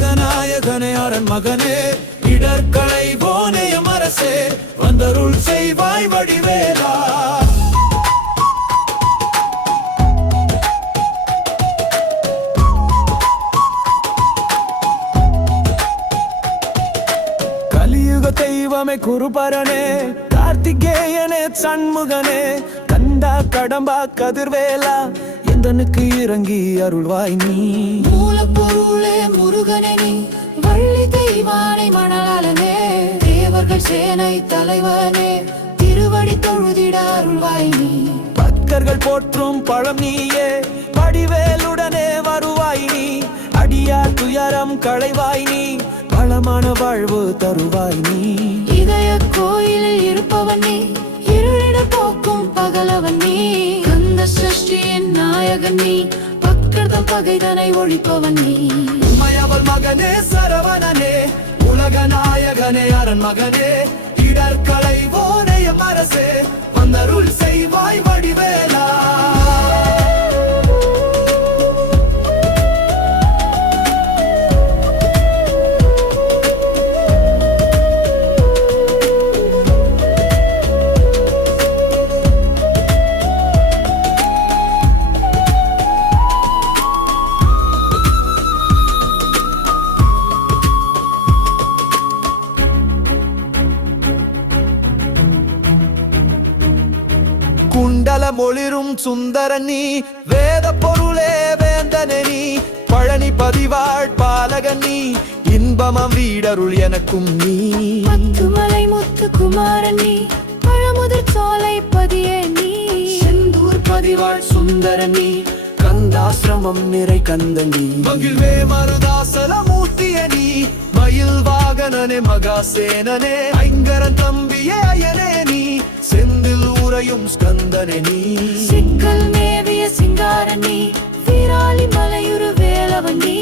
உலகநாயகனே அரண் மகனே இடர்களை போனேயம் அரசே வந்தருள் செய்வாய் வடிவேலா. கலியுக தெய்வமே குருபரனே கார்த்திகேயனே சண்முகனே கந்தா கடம்பா கதிர்வேலா எந்தனுக்கு இறங்கி அருள்வாய் நீ. மூலப்பொருளே முருகனே நீ வள்ளி தெய்வானை மணலாளனே தேவர்கள் சேனை தலைவனே திருவடி தொழுதிட அருள்வாய் நீ. பக்தர்கள் போற்றும் பழம் நீயே வடிவேலுடனே வருவாய் நீ. அடியார் துயரம் களைவாய் நீ பலமான வாழ்வு தருவாய் நீ. இதய கோயிலில் இருப்பவன் நீ இருளிட போக்கும் பகலவன் நீ. கந்த சஷ்டியின் நாயகன் நீ பக்தர்தம் பகைதனை ஒழிப்பவன் நீ. உமையவள் மகனே சரவணனே உலக நாயகனே அரண் மகனே இடர்களை போனேயம் அரசே வந்தருள் செய்வாய் வடிவேலா. குண்டல மொழிரும் சுந்தரனி வேத பொருளே வேந்தனே நீ. பழனி பதிவாழ் பாலகனி இன்பமம் வீடருள் எனக்கும் நீ. முத்துமலை முத்து குமாரன் நீ பழமுதிர் சோலை பதியே நீ. செந்தூர் பதிவாழ் சுந்தரனி கந்தாசிரமம் நிறை கந்தனி. மகிழ்வே மருதாசல மூர்த்தியனி மயில் வாகனனே மகாசேனனே ஐங்கரன் தம்பியே அயனே நீ. செந்தில் உறையும் ஸ்கந்தனே நீ. சிக்கல் மேவிய சிங்காரன் நீ வீராளி மலையுரு வேலவன் நீ.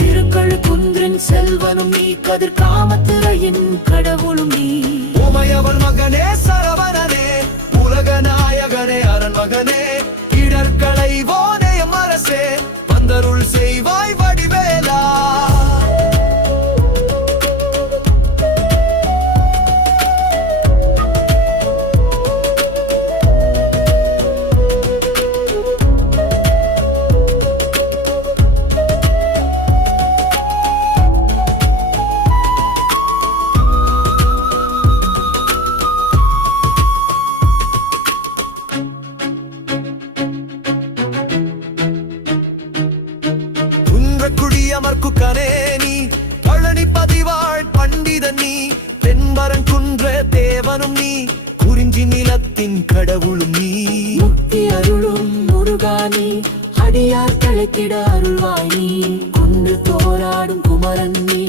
திருக்கழு குன்றின் செல்வனும் நீ கதிர் காமத்துறையின் கடவுளும் நீ. உமையவள் மகனே சரவணனே உலக நாயகனே அரண் மகனே இடர்களை போனேயம் அரசே வந்தருள் செய்வாய் வடிவேலா. குடியமர்க்கு கனேனி பழனி பதிவாழ் பண்டிதன் நீ. தென்பரன் குன்ற தேவனும் நீ குறிஞ்சி நிலத்தின் கடவுளும் நீ. முக்தி அருளும் முருகானி அடியார் களைத்திட அருள்வாய் நீ. குன்று தோராடும் குமரன் நீ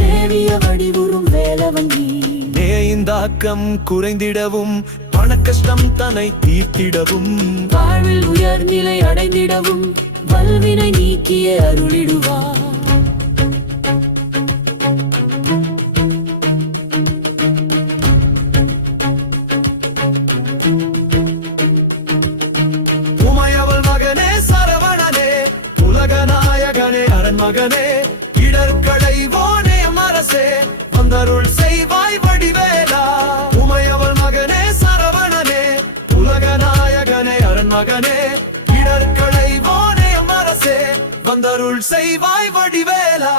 தேவிய வடிவுறும் வேலவன் நீ. நேய்ந்தாக்கம் குறைந்திடவும் பணக்கஷ்டம் தன்னை தீர்த்திடவும் வாழ்வில் உயர்நிலை அடைந்திடவும் வல்வினை நீக்கிய அருளிடுவார். உமையவள் மகனே சரவணனே உலக நாயகனே அரண் மகனே இடர்களை போனேயம் அரசே வந்தருள் செய்வாய் வடிவேலா. உமையவள் மகனே சரவணனே உலக நாயகனே அரண் மகனே இடர்களை போனேயம் அரசே வந்தருள் செய்வாய் வடிவேலா.